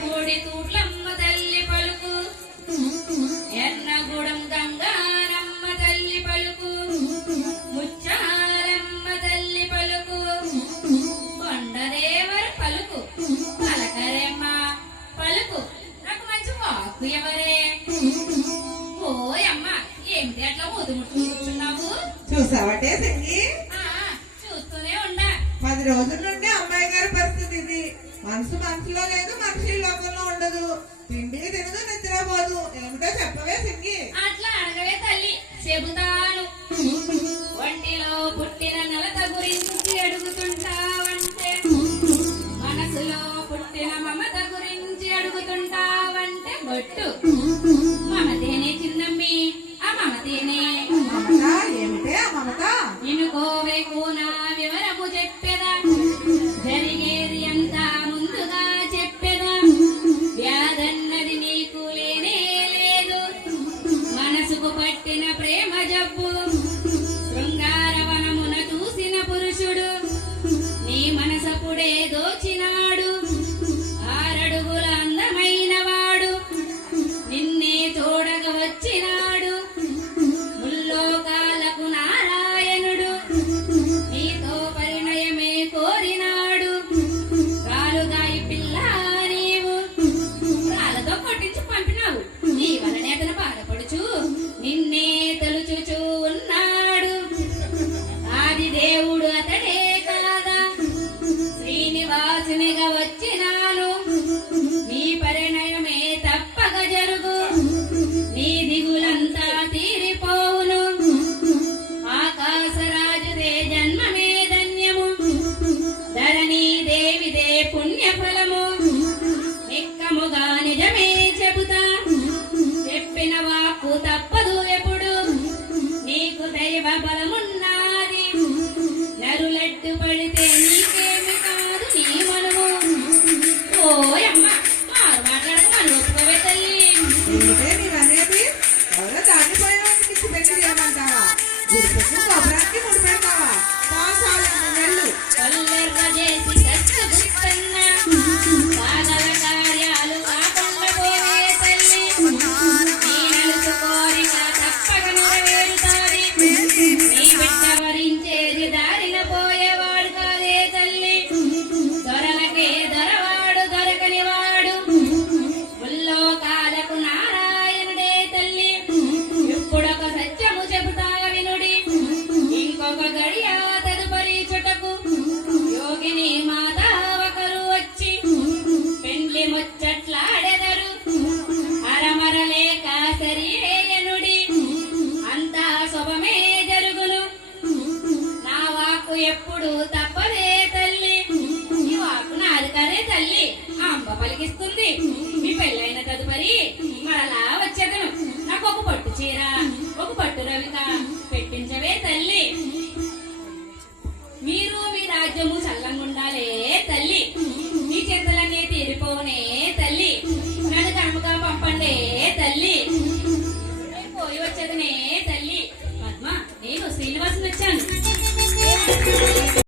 కోడి తూట్లమ్మ తల్లి పలుకు ఎన్నగూడెం గంగారమ్మ తల్లి పలుకు ముచ్చారమ్మ తల్లి పలుకు కొండదేవర పలుకు పలకరేమ్మ పలుకు నాకు మంచి వాక్కు ఎవరే ఓయమ్మ ఏమిటి అట్లా ముద్దుముట్టుకుంటున్నావు చూసావటే సంగి చూస్తూనే ఉండా 10 రోజుల నుండి అమ్మాయి గారి పరిస్థితి ఇది మనసులో లేదు మనిషి లోకంలో ఉండదు తిండి తినదు నిద్రపోదు ఏమిటో చెప్పవే సంగి అట్లా అడగవే తల్లి చెబుతాను ఒంటిలో పుట్టిన నలత గురించి అడుగుతుంటావంటే మనసులో పుట్టిన మమత గురించి అడుగుతుంటావంటే బొట్టు మమతేనే చిన్నమ్మి ఆ మమతేనే మమత ఏమిటే ఆ మమత ఇనుకోవే కూనా వివరము చెప్పేదా జరిగేది అంతా ముందుగా చెప్పేదా వ్యాధన్నది నీకు లేనే లేదు మనసుకు పట్టిన ప్రేమ జబ్బు శృంగారవనమున చూసిన పురుషుడు నీ మనసపుడే దోచినాడు 6 అడుగుల అందమైన వాడు నిన్నే తోడగ వచ్చినాడు ముల్లోకాలకు నారాయణుడు నీతో పరిణయమే కోరినాడు రాలుగాయి పిల్ల నీవు రాళ్ళతో కొట్టించి పంపినావు నీ వలనే అతను బాధపడుచు నిన్నే తలుచుచూ ఉన్నాడు ఆది దేవుడు అతడే కాదా శ్రీనివాసునిగా వచ్చినాను నీ పరిణయమే తప్పక జరుగు నీ దిగులంతా తీరిపోవును ఆకాశరాజుదే జన్మమే ధన్యము ధరణీ దేవిదే పుణ్యఫలము నిక్కముగా నిజమే చెబుతా చెప్పిన వాక్కు తప్పదు ఎప్పుడు నీకు దైవ బలమున్నది నరులెట్టు పడితే నీకేమి కాదు నీ మనము ఓయమ్మ మాట్లాడక మన ఒప్పుకోవే తల్లి ఏమిటే నీవనేది ఎవరో దాటిపోయేవాడికి ఇచ్చి పెళ్లి చేయమంటావా గుడిపెట్టు కొబ్బరానికి ముడి పెడతావా పాసాలు నెల్లు కల్లెర్ర చేసి కష్టగుట్టన్న సాగర కార్యాలు కాకుండా పోయే తల్లి నీ నలుసు కోరిక తప్పక నెరవేరుతాది నీ బిడ్డ వరించేది దారిన పోయేవాడు కాదే తల్లి దొరలకే దొరవాడు దొరకని వాడు ముల్లోకాలకు నారాయణుడే తల్లి ఇప్పుడొక సత్యము చెబుతా వినుడి ఇంకొక గడియ తదుపరి చుటకు యోగిని మాత ఒకరు వచ్చి పెండ్లి ముచ్చట్లాడెదరు అరమరలేక సరియనుడి అంతా శుభమే జరుగును నా వాక్కు ఎప్పుడు తప్పదే తల్లి ఈ వాక్కు నాది కదే తల్లి అంబ పలికిస్తుంది మీ పెళ్ళైన తదుపరి మరలా వచ్చేదను నాకు ఒక పట్టు చీర ఒక పట్టు రవిక పెట్టించవే తల్లి మీరు మీ రాజ్యము చల్లంగుండాలే తల్లి మీ చింతలన్నీ తీరిపోనే తల్లి నన్ను కనుమగా పంపండే తల్లి పోయి వచ్చేదనే తల్లి పద్మ నేను శ్రీనివాసుని వచ్చాను